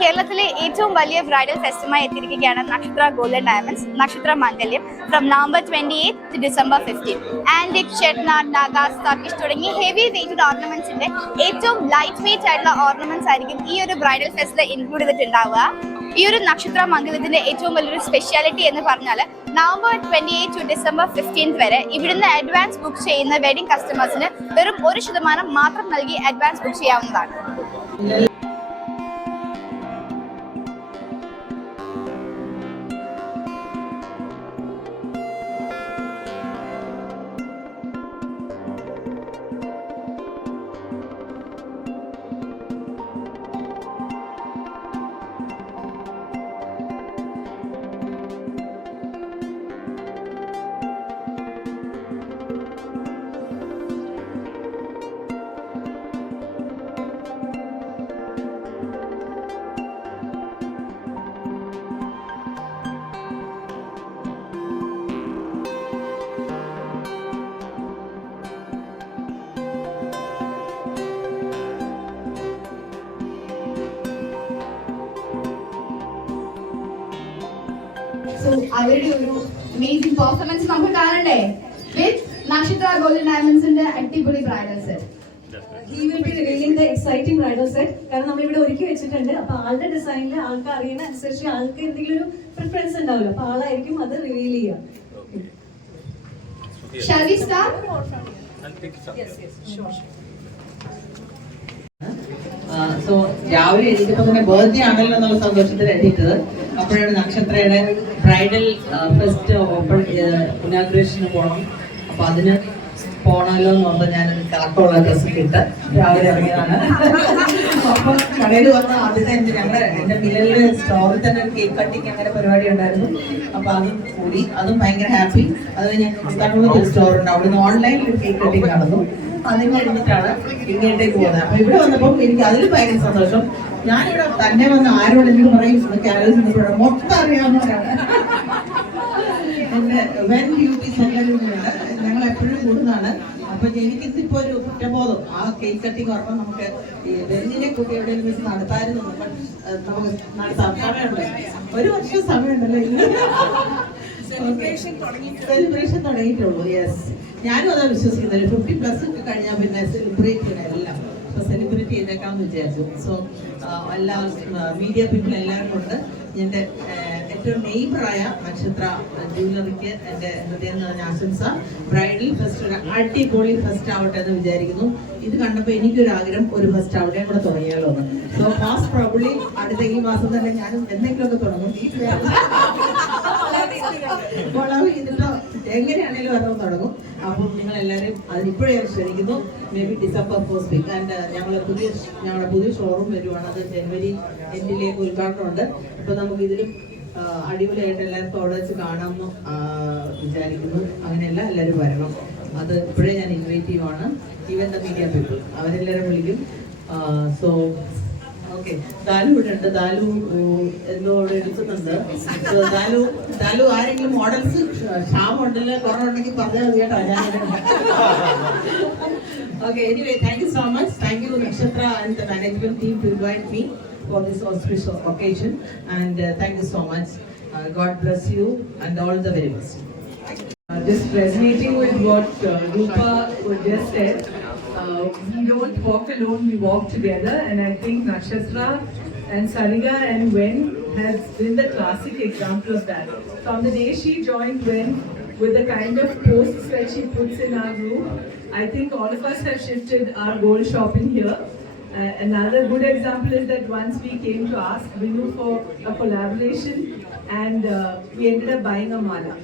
കേരളത്തിലെ ഏറ്റവും വലിയ ബ്രൈഡൽ ഫെസ്റ്റുമായി എത്തിയിരിക്കുകയാണ് നക്ഷത്ര golden diamonds Nakshatra Mangalyam from November 28 to December 15. Antique, Chettinad, Nagas, Turkish തുടങ്ങി ഹെവി വെയ്റ്റഡ് ഓർണമെന്റ്സിന്റെ ഏറ്റവും ലൈറ്റ് വെയ്റ്റ് ആയിട്ടുള്ള ഓർണമെന്റ്സ് ആയിരിക്കും ഈ ഒരു ബ്രൈഡൽ ഫെസ്റ്റിൽ ഇൻക്ലൂഡ് ചെയ്തിട്ടുണ്ടാവുക. ഈ ഒരു നക്ഷത്ര മംഗല്യത്തിന്റെ ഏറ്റവും വലിയൊരു സ്പെഷ്യാലിറ്റി എന്ന് പറഞ്ഞാൽ നവംബർ 28 to December 15 വരെ ഇവിടുന്ന് അഡ്വാൻസ് ബുക്ക് ചെയ്യുന്ന വെഡിങ് കസ്റ്റമേഴ്സിന് വെറും 1% മാത്രം നൽകി അഡ്വാൻസ് ബുക്ക് ചെയ്യാവുന്നതാണ്. So അവരുടെ ഒരു അമേസിംഗ് പെർഫോമൻസ് നമുക്ക് കാണണ്ടേ വിത്ത് നക്ഷത്ര ഗോൾഡൻ ഡയമണ്ട്സിന്റെ അടിപൊളി bridal set. He will be revealing the exciting bridal set. കാരണം നമ്മൾ ഇവിടെ ഒരുക്കി വെച്ചിട്ടുണ്ട്. അപ്പൊ ആളുടെ ഡിസൈനിൽ ആൾക്ക് അറിയുന്ന അനുസരിച്ച് ആൾക്ക് എന്തെങ്കിലും ഒരു പ്രിഫറൻസ് ഉണ്ടാവില്ല. അപ്പൊ ആളായിരിക്കും അത് റിവീൽ ചെയ്യുക. Shall we start? Yes, sure. So രാവിലെ എഴുതിയപ്പോൾ തന്നെ ബർത്ത്ഡേ ആണല്ലോ എന്നുള്ള സന്തോഷത്തിൽ എഴുതിയിട്ടത്. അപ്പോഴാണ് നക്ഷത്രയുടെ ബ്രൈഡൽ ഫസ്റ്റ് ഓപ്പൺ ഇനാഗുറേഷന് പോകണം. അപ്പൊ അതിന് പോണല്ലോ എന്ന് പറഞ്ഞാൽ ഞാനൊരു കളക്കമുള്ള ഡ്രസ്സൊക്കെ ഇട്ട് രാവിലെ ഇറങ്ങിയതാണ്. അപ്പൊ കടയിൽ വന്ന ആദ്യത്തെ എന്റെ മില്ലിൽ സ്റ്റോറിൽ തന്നെ ഒരു കേക്ക് കട്ടിങ് അങ്ങനെ പരിപാടി ഉണ്ടായിരുന്നു. അപ്പൊ അതും കൂടി അതും ഭയങ്കര ഹാപ്പി. അത് ഞങ്ങൾക്ക് ഒരു സ്റ്റോർ ഉണ്ട്, അവിടുന്ന് ഓൺലൈനിൽ ഒരു കേക്ക് കട്ടിങ് നടന്നു. അതിന് കഴിഞ്ഞിട്ടാണ് ഇങ്ങോട്ടേക്ക് പോകുന്നത്. അപ്പൊ ഇവിടെ വന്നപ്പോൾ എനിക്ക് അതിൽ ഭയങ്കര സന്തോഷം. ഞാനിവിടെ തന്നെ വന്ന് ആരോട് എനിക്ക് പറയും കാരോസിനോട് മൊത്തം അറിയാവുന്നവരാണ്. എന്റെ വെൻ ബ്യൂട്ടി സെന്ററിലുണ്ട്, ഞങ്ങൾ എപ്പോഴും കൂടുന്നതാണ്. അപ്പൊ എനിക്കിന്നിപ്പോ ഒരു കുറ്റബോധം, ആ കേക്ക് കട്ടിങ് ഓർമ്മ നമുക്ക് വെല്ലിനെ കൂട്ടി എവിടെയെങ്കിലും വെച്ച് നടത്തായിരുന്നു. നമുക്ക് നടത്താം, സമയമുണ്ട്, 1 വർഷം സമയമുണ്ടല്ലോ. സെലിബ്രേഷൻ തുടങ്ങിയിട്ടുള്ളൂ. യെസ്, ഞാനും അതാ വിശ്വസിക്കുന്നത്. 50+ ഒക്കെ കഴിഞ്ഞാൽ പിന്നെ സെലിബ്രേറ്റ് ചെയ്യണം എല്ലാം. അപ്പൊ സെലിബ്രേറ്റ് ചെയ്തേക്കാമെന്ന് വിചാരിച്ചു. സോ എല്ലാ മീഡിയ പീപ്പിൾ എല്ലാവരും ഉണ്ട്. എന്റെ ഏറ്റവും നെയ്ബറായ നക്ഷത്ര ജ്വല്ലറിക്ക് എന്റെ ഹൃദയം നിറഞ്ഞ ആശംസ. ബ്രൈഡൽ ഫസ്റ്റ് ഒരു അടിപൊളി ഫസ്റ്റ് ആവട്ടെ എന്ന് വിചാരിക്കുന്നു. ഇത് കണ്ടപ്പോൾ എനിക്കൊരു ആഗ്രഹം, ഒരു ഫസ്റ്റ് ആവട്ടെ കൂടെ തുടങ്ങിയാലോ എന്ന്. സോ മോസ്റ്റ് പ്രോബബ്ലി അടുത്ത ഈ മാസം തന്നെ ഞാനും എന്തെങ്കിലുമൊക്കെ തുടങ്ങും. വളവ് ചെയ്തിട്ടോ എങ്ങനെയാണെങ്കിലും വരണം തുടങ്ങും. അപ്പോൾ നിങ്ങൾ എല്ലാവരും അതിനിപ്പോഴേ ക്ഷണിക്കുന്നു. Maybe December 1st week. And ഞങ്ങളുടെ പുതിയ ഷോറൂം വരുവാണ്. അത് ജനുവരി എൻഡിലേക്ക് ഉദ്ഘാടനമുണ്ട്. അപ്പൊ നമുക്ക് ഇതിലും അടിപൊളിയായിട്ട് എല്ലാവർക്കും അവിടെ വെച്ച് കാണാമെന്ന് വിചാരിക്കുന്നു. അങ്ങനെയല്ല, എല്ലാവരും വരണം. അത് ഇപ്പോഴേ ഞാൻ ഇൻവൈറ്റ് ചെയ്യുവാണ്. ഈവൻ ദ മീഡിയ പീപ്പിൾ അവരെല്ലാവരും വിളിക്കും. സോ ഓക്കെ, ദാലു ഇവിടെ ഉണ്ട്. ദാലു എന്തോ ഇവിടെ എടുക്കുന്നുണ്ട്. ദാലു ആരെങ്കിലും മോഡൽസ് ക്ഷാമുണ്ടല്ലോ, കുറവുണ്ടെങ്കിൽ പറഞ്ഞാൽ മതി കേട്ടോ. Okay, anyway, thank you so much. Thank you, Nakshatra and the management team to invite me for this auspicious occasion. And thank you so much. God bless you and all the very best. Just resonating with what Rupa just said, we don't walk alone, we walk together. And I think Nakshatra and Sariga and Wen has been the classic example of that. From the day she joined Wen, with the kind of posts that she puts in our group, I think all of us have shifted our gold shopping here. Another good example is that once we came to ask Vinu for a collaboration, and we ended up buying a mala.